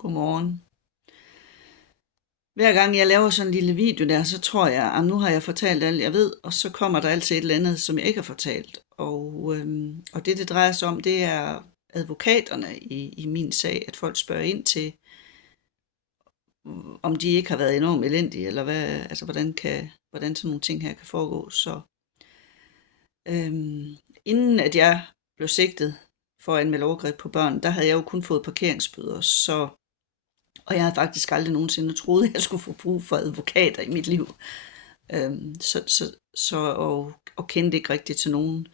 Godmorgen. Hver gang jeg laver sådan en lille video der, så tror jeg, at nu har jeg fortalt alt jeg ved, og så kommer der altid et eller andet, som jeg ikke har fortalt. Og det drejer sig om, det er advokaterne i min sag, at folk spørger ind til, om de ikke har været enormt elendige, eller hvordan sådan nogle ting her kan foregå. Så inden at jeg blev sigtet for at anmelde overgreb på børn, der havde jeg jo kun fået parkeringsbøder, og jeg havde faktisk aldrig nogensinde troet, at jeg skulle få brug for advokater i mit liv. Og kendte ikke rigtigt til nogen.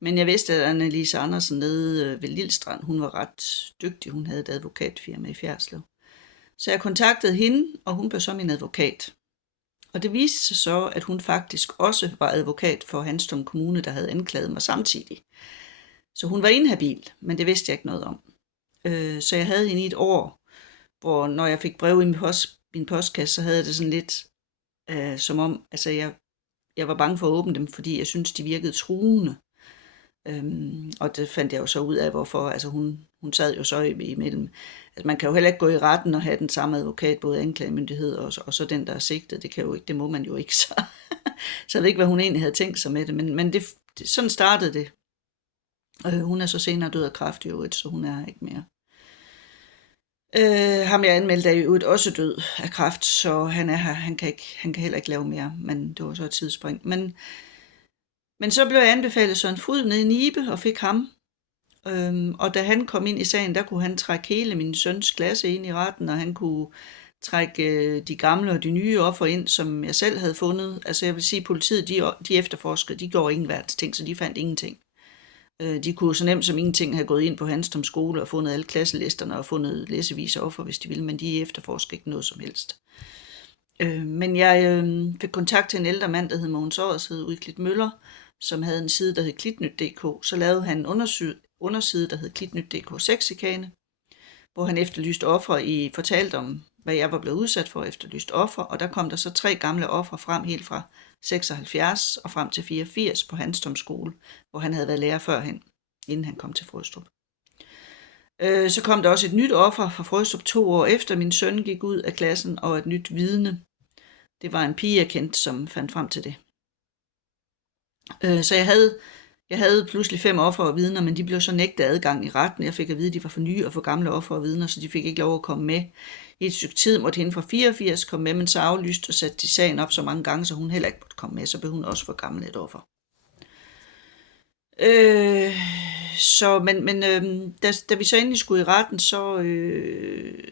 Men jeg vidste, at Annelise Andersen nede ved Lillestrand, hun var ret dygtig. Hun havde et advokatfirma i Fjerdslev. Så jeg kontaktede hende, og hun blev så min advokat. Og det viste sig så, at hun faktisk også var advokat for Hanstholm Kommune, der havde anklaget mig samtidig. Så hun var inhabil, men det vidste jeg ikke noget om. Så jeg havde hende i et år, hvor når jeg fik brev i min postkasse, så havde jeg det sådan lidt som om, altså jeg var bange for at åbne dem, fordi jeg syntes, de virkede truende. Og det fandt jeg jo så ud af, hvorfor. Altså hun sad jo så imellem. Altså man kan jo heller ikke gå i retten og have den samme advokat, både anklagemyndighed og så den, der er sigtet. Det kan jo ikke, det må man jo ikke. Så jeg ved ikke, hvad hun egentlig havde tænkt sig med det, men sådan startede det. Hun er så senere død af kræft i øvrigt, så hun er her ikke mere. Ham jeg anmeldte er i øvrigt også død af kræft, så han er her. Han kan heller ikke lave mere, men det var så et tidsspring. Men så blev jeg anbefalet Søren Fryd nede i Nibe og fik ham. Og da han kom ind i sagen, der kunne han trække hele min søns klasse ind i retten, og han kunne trække de gamle og de nye offer ind, som jeg selv havde fundet. Altså jeg vil sige, at politiet de efterforskede, de gjorde ingen verdens ting, så de fandt ingenting. De kunne så nemt som ingenting have gået ind på Hanstholm skole og fundet alle klasselisterne og fundet læsevise offer, hvis de ville, men de efterforskede ikke noget som helst. Men jeg fik kontakt til en ældre mand, der hed Mogens Oddershed ude i Klitmøller, som havde en side, der hed Klitnyt.dk. Så lavede han en underside, der hed Klitnyt.dk Sexikane, hvor han efterlyste ofre fortalte om, hvad jeg var blevet udsat for, efterlyst offer, og der kom der så 3 gamle ofre frem, helt fra 76 og frem til 84 på Hanstholm skole, hvor han havde været lærer førhen, inden han kom til Frøstrup. Så kom der også et nyt offer fra Frøstrup 2 år efter min søn gik ud af klassen, og et nyt vidne. Det var en pige, jeg kendte, som fandt frem til det. Så jeg havde pludselig 5 offer og vidner, men de blev så nægtet adgang i retten. Jeg fik at vide, at de var for nye og for gamle offer og vidner, så de fik ikke lov at komme med. I et stykke tid måtte hende fra 84 komme med, men så aflyst og satte de sagen op så mange gange, så hun heller ikke måtte komme med. Så blev hun også for gammel et offer. Da vi så endelig skulle i retten, så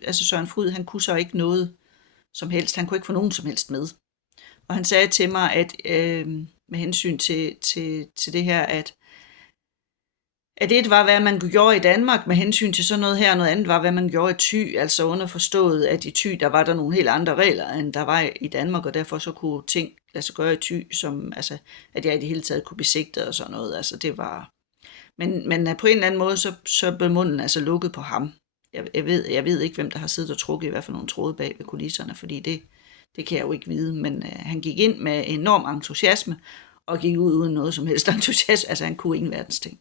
altså Søren Fryd, han kunne så ikke noget som helst. Han kunne ikke få nogen som helst med. Og han sagde til mig, at med hensyn til det her, at et var, hvad man gjorde i Danmark med hensyn til sådan noget her, og noget andet var, hvad man gjorde i Thy, altså underforstået, at i Thy, der var der nogle helt andre regler, end der var i Danmark, og derfor så kunne ting lade sig gøre i Thy, som, altså, at jeg i det hele taget kunne besigte og sådan noget, altså det var, men på en eller anden måde, så blev munden altså lukket på ham. Jeg ved ikke, hvem der har siddet og trukket i hvert fald nogle tråde bag ved kulisserne, fordi det kan jeg jo ikke vide, men han gik ind med enorm entusiasme, og gik ud uden noget som helst entusiasme, altså han kunne ingen verdens ting.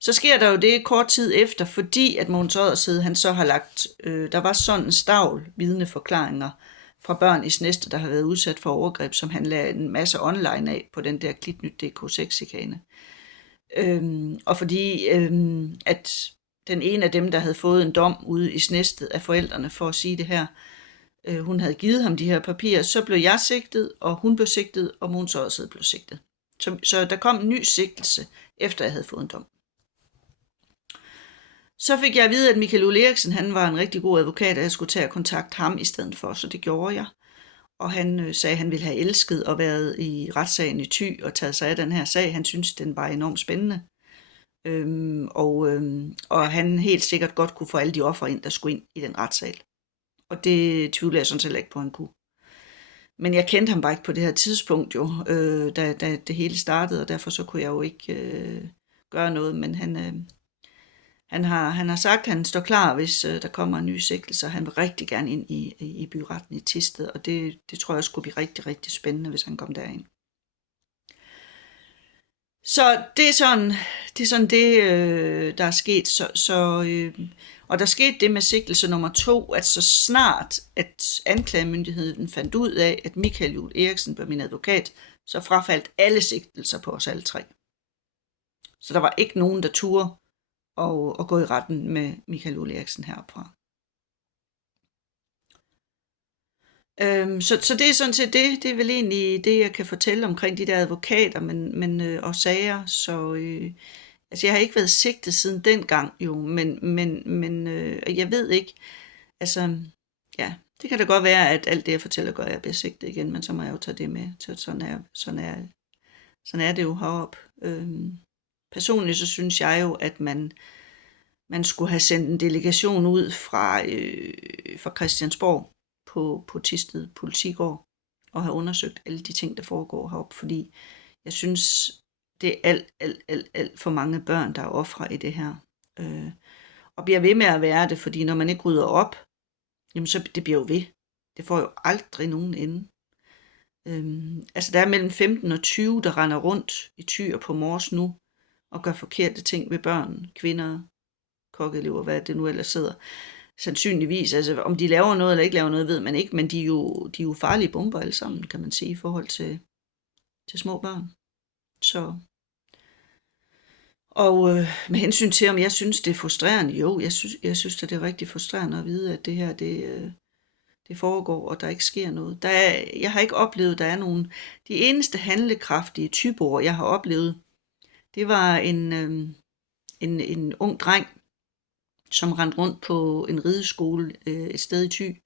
Så sker der jo det kort tid efter, fordi at Mogens Oddershed, han så har lagt, der var sådan en stavl vidneforklaringer fra børn i Sneste, der har været udsat for overgreb, som han lagde en masse online af på den der Klitnyt.dk Sexikane. Og fordi at den ene af dem, der havde fået en dom ude i Sneste af forældrene for at sige det her, hun havde givet ham de her papirer, så blev jeg sigtet, og hun blev sigtet, og Mogens Oddershed blev sigtet. Så der kom en ny sigtelse, efter jeg havde fået en dom. Så fik jeg at vide, at Michael Ole Eriksen, han var en rigtig god advokat, og jeg skulle tage og kontakte ham i stedet for, så det gjorde jeg. Og han sagde, at han ville have elsket og været i retssagen i Thy og taget sig af den her sag. Han syntes, den var enormt spændende. Og han helt sikkert godt kunne få alle de ofre ind, der skulle ind i den retssal. Og det tvivler jeg sådan set ikke på, han kunne. Men jeg kendte ham bare ikke på det her tidspunkt, jo, da det hele startede, og derfor så kunne jeg jo ikke gøre noget. Men han har sagt, at han står klar, hvis der kommer en ny sigtelse, og han vil rigtig gerne ind i byretten i Thisted, og det tror jeg skulle blive rigtig, rigtig spændende, hvis han kom derind. Så det er sådan det, der er sket. Og der skete det med sigtelse nummer 2, at så snart at anklagemyndigheden fandt ud af, at Michael Juul Eriksen var min advokat, så frafaldt alle sigtelser på os alle 3. Så der var ikke nogen, der turde at gå i retten med Michael Juul Eriksen heropfra. Så det er sådan set det. Det er vel egentlig det, jeg kan fortælle omkring de der advokater og sager. Så jeg har ikke været sigtet siden dengang jo, men jeg ved ikke. Altså, ja, det kan da godt være, at alt det, jeg fortæller, gør, at jeg bliver sigtet igen, men så må jeg jo tage det med. Sådan er det jo heroppe. Personligt så synes jeg jo, at man skulle have sendt en delegation ud fra Christiansborg på Thisted Politigård og have undersøgt alle de ting, der foregår heroppe, fordi jeg synes, det er alt for mange børn, der er ofre i det her. Og bliver ved med at være det, fordi når man ikke rydder op, jamen så det bliver jo ved. Det får jo aldrig nogen ende. Altså der er mellem 15 og 20, der render rundt i Thy og på Mors nu, og gør forkerte ting ved børn, kvinder, kokkeelever, hvad det nu ellers sidder. Sandsynligvis, altså om de laver noget eller ikke laver noget, ved man ikke, men de er jo farlige bomber alle sammen, kan man sige, i forhold til små børn. Så. Og med hensyn til, om jeg synes, det er frustrerende, jo, jeg synes det er rigtig frustrerende at vide, at det her, det foregår, og der ikke sker noget. Jeg har ikke oplevet, der er nogen. De eneste handlekraftige typer, jeg har oplevet, det var en ung dreng, som rendte rundt på en rideskole et sted i Thy,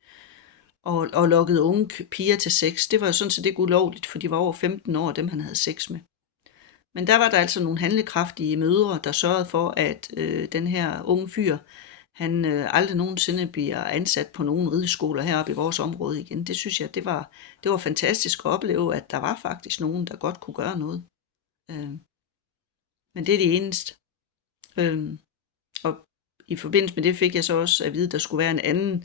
og lokkede unge piger til sex. Det var jo sådan set ikke ulovligt, for de var over 15 år, dem han havde sex med. Men der var der altså nogle handlekraftige mødre, der sørgede for, at den her unge fyr, han aldrig nogensinde bliver ansat på nogen rideskoler heroppe i vores område igen. Det synes jeg, det var fantastisk at opleve, at der var faktisk nogen, der godt kunne gøre noget. Men det er det eneste. Og i forbindelse med det fik jeg så også at vide, at der skulle være en anden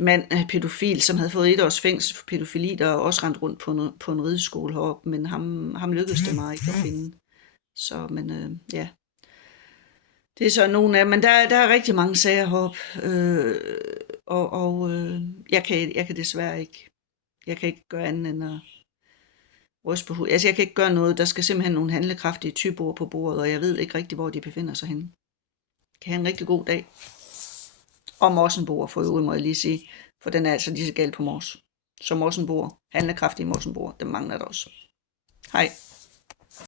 mand, pædofil, som havde fået 1 års fængsel for pædofili, der også rendte rundt på en rideskole heroppe, men ham lykkedes det meget ikke at finde. Så, men ja. Det er så nogle af, men der er rigtig mange sager heroppe, og jeg kan desværre ikke. Jeg kan ikke gøre andet end at ryste på hovedet. Altså jeg kan ikke gøre noget. Der skal simpelthen nogle handlekraftige typer på bordet, og jeg ved ikke rigtig, hvor de befinder sig henne. Kan have en rigtig god dag. Og Mossenboer for øvrigt, må jeg lige sige, for den er altså lige så galt på Mors. Så Mossenboer, handlekraftige Mossenboer, dem mangler der også. Hej.